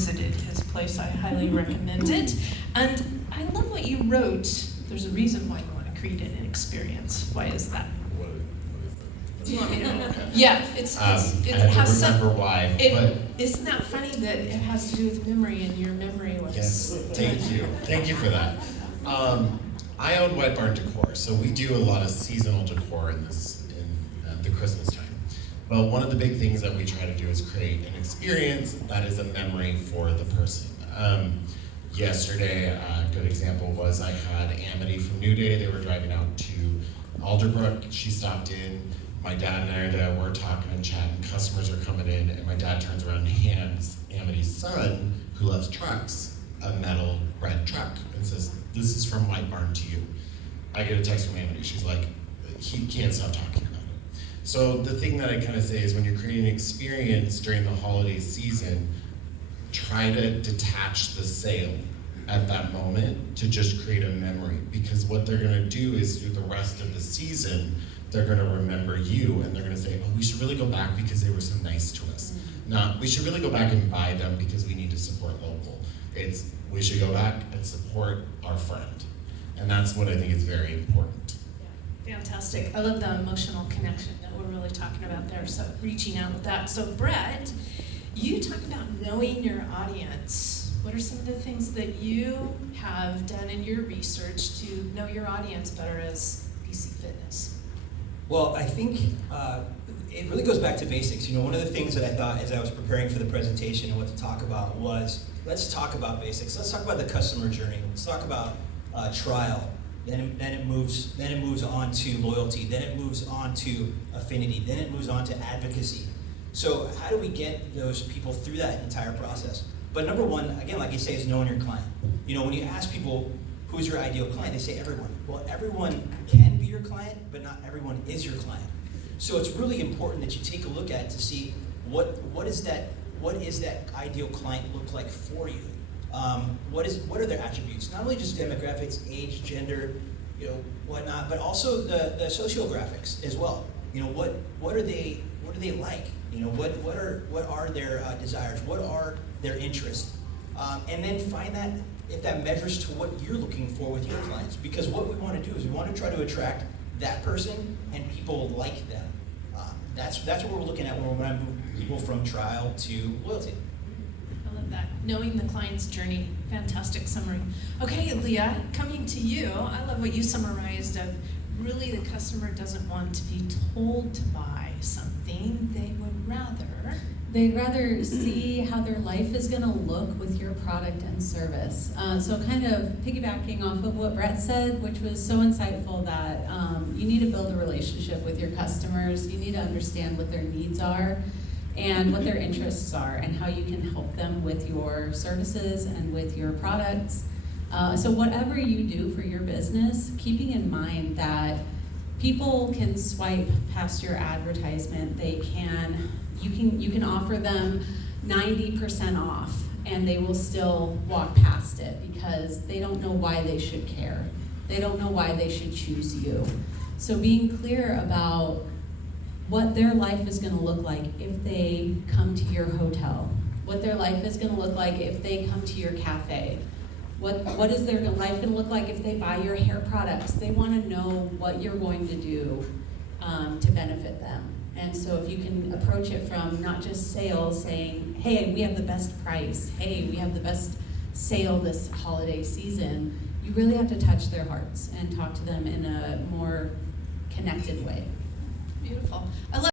visited his place. I highly recommend it. And I love what you wrote. There's a reason why you want to create an experience. Why is that? Do you want me to? Yeah, it I has have to some. remember why, but Isn't that funny that it has to do with memory, and your memory was? yes, thank you for that. I own White Barn Decor, so we do a lot of seasonal decor in the Christmas time. But one of the big things that we try to do is create an experience that is a memory for the person. Yesterday, a good example was I had Amity from New Day. They were driving out to Alderbrook. She stopped in. My dad and I are there. We're talking and chatting. Customers are coming in, and my dad turns around and hands Amity's son, who loves trucks, a metal red truck, and says, "This is from White Barn to you." I get a text from Amity. She's like, he can't stop talking about it. So the thing that I kind of say is when you're creating an experience during the holiday season, try to detach the sale at that moment to just create a memory, because what they're going to do is through the rest of the season, they're going to remember you, and they're going to say, "Oh, we should really go back because they were so nice to us." Not, "We should really go back and buy them because we need to support local." It's, "We should go back and support our friend." And that's what I think is very important. Fantastic. I love the emotional connection that we're really talking about there, so reaching out with that. So Brett, you talk about knowing your audience. What are some of the things that you have done in your research to know your audience better as BC Fitness? Well, I think it really goes back to basics. You know, one of the things that I thought as I was preparing for the presentation and what to talk about was, let's talk about basics. Let's talk about the customer journey. Let's talk about trial. Then it moves on to loyalty. Then it moves on to affinity. Then it moves on to advocacy. So how do we get those people through that entire process? But number one, again, like you say, is knowing your client. You know, when you ask people, who's your ideal client, they say everyone. Well, everyone can be your client, but not everyone is your client. So it's really important that you take a look at it to see what is that ideal client look like for you. What are their attributes? Not only just demographics, age, gender, you know, whatnot, but also the sociographics as well. You know, what are they like? You know, what are their desires? What are their interests? And then find that if that measures to what you're looking for with your clients. Because what we want to do is we want to try to attract that person and people like them. That's what we're looking at when we're going to move people from trial to loyalty. I love that. Knowing the client's journey. Fantastic summary. Okay, Leah, coming to you, I love what you summarized of really the customer doesn't want to be told to buy something. They'd rather see how their life is going to look with your product and service. So kind of piggybacking off of what Brett said, which was so insightful, that you need to build a relationship with your customers. You need to understand what their needs are and what their interests are and how you can help them with your services and with your products. So whatever you do for your business, keeping in mind that people can swipe past your advertisement. You can offer them 90% off and they will still walk past it because they don't know why they should care. They don't know why they should choose you. So being clear about what their life is going to look like if they come to your hotel, what their life is going to look like if they come to your cafe, what is their life going to look like if they buy your hair products. They want to know what you're going to do to benefit them. And so if you can approach it from not just sales, saying, "Hey, we have the best price. Hey, we have the best sale this holiday season," you really have to touch their hearts and talk to them in a more connected way. Beautiful. I love